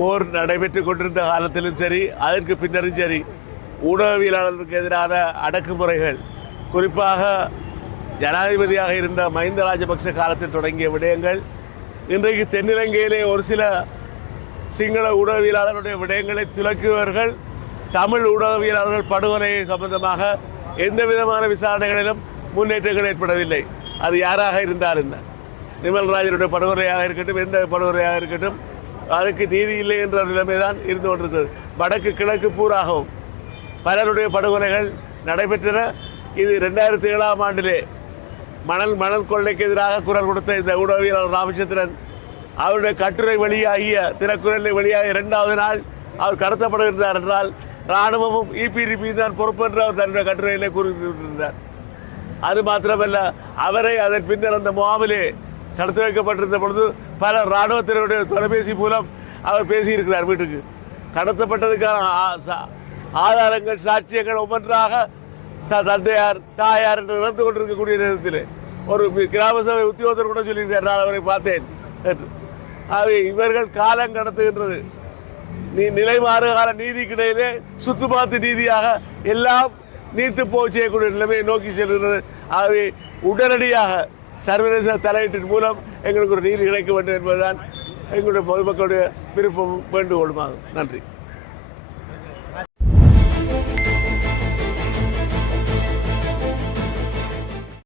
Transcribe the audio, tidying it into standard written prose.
போர் நடைபெற்றுக் கொண்டிருந்த காலத்திலும் சரி, அதற்கு பின்னரும் சரி, ஊடகவியலாளர்களுக்கு எதிரான அடக்குமுறைகள், குறிப்பாக ஜனாதிபதியாக இருந்த மஹிந்த ராஜபக்ச காலத்தில் தொடங்கிய விடயங்கள் இன்றைக்கு தென்னிலங்கையிலே ஒரு சில சிங்கள ஊடகவியலாளர்களுடைய விடயங்களை துலக்குவர்கள் தமிழ் ஊடகவியலாளர்கள் படுகொலை சம்பந்தமாக எந்த விதமான விசாரணைகளிலும் முன்னேற்றங்கள் ஏற்படவில்லை. அது யாராக இருந்தாலும் நிமல்ராஜனுடைய படுகொலையாக இருக்கட்டும், எந்த படுகொலையாக இருக்கட்டும், அதற்கு நீதி இல்லை என்ற நிலைமைதான் இருந்து கொண்டிருக்கிறது. வடக்கு கிழக்கு பூராகவும் பலருடைய படுகொலைகள் நடைபெற்றன. இது 2007ஆம் ஆண்டிலே மணல் கொள்ளைக்கு எதிராக குரல் கொடுத்த இந்த ஊடகவியலாளர் ராமச்சந்திரன் அவருடைய கட்டுரை வெளியாகிய தினக்குரலில் வெளியாகிய 2வது நாள் அவர் கடத்தப்படுகிறார் என்றால் இராணுவமும் EPDP தான் பொறுப்பு என்று அவர் தன்னுடைய கட்டுரையிலே கூறியிருந்தார். அது மாத்திரமல்ல, அவரை அதன் பின்னர் அந்த முகாமிலே தடுத்து வைக்கப்பட்டிருந்த பொழுது பல இராணுவத்தினருடைய தொலைபேசி மூலம் அவர் பேசியிருக்கிறார். வீட்டுக்கு கடத்தப்பட்டதுக்கான ஆதாரங்கள், சாட்சியங்கள் ஒவ்வொன்றாக தந்தையார், தாயார் என்று இறந்து கொண்டிருக்கக்கூடிய நேரத்தில் ஒரு கிராம சபை உத்தியோகத்தர் கூட சொல்லியிருக்கார், நான் அவரை பார்த்தேன் என்று. ஆகவே இவர்கள் காலம் கடத்துகின்றது. நிலை மாறுகால நீதிக்கு இடையிலே சுத்துமாத்து நீதியாக எல்லாம் நீர்த்து போய் செய்யக்கூடிய நிலைமையை நோக்கி செல்கிறது. ஆகவே உடனடியாக சர்வதேச தலையீட்டின் மூலம் எங்களுக்கு ஒரு நீதி கிடைக்க வேண்டும் என்பதுதான் எங்களுடைய பொதுமக்களுடைய விருப்பமும் வேண்டுகோளுமாகும். நன்றி.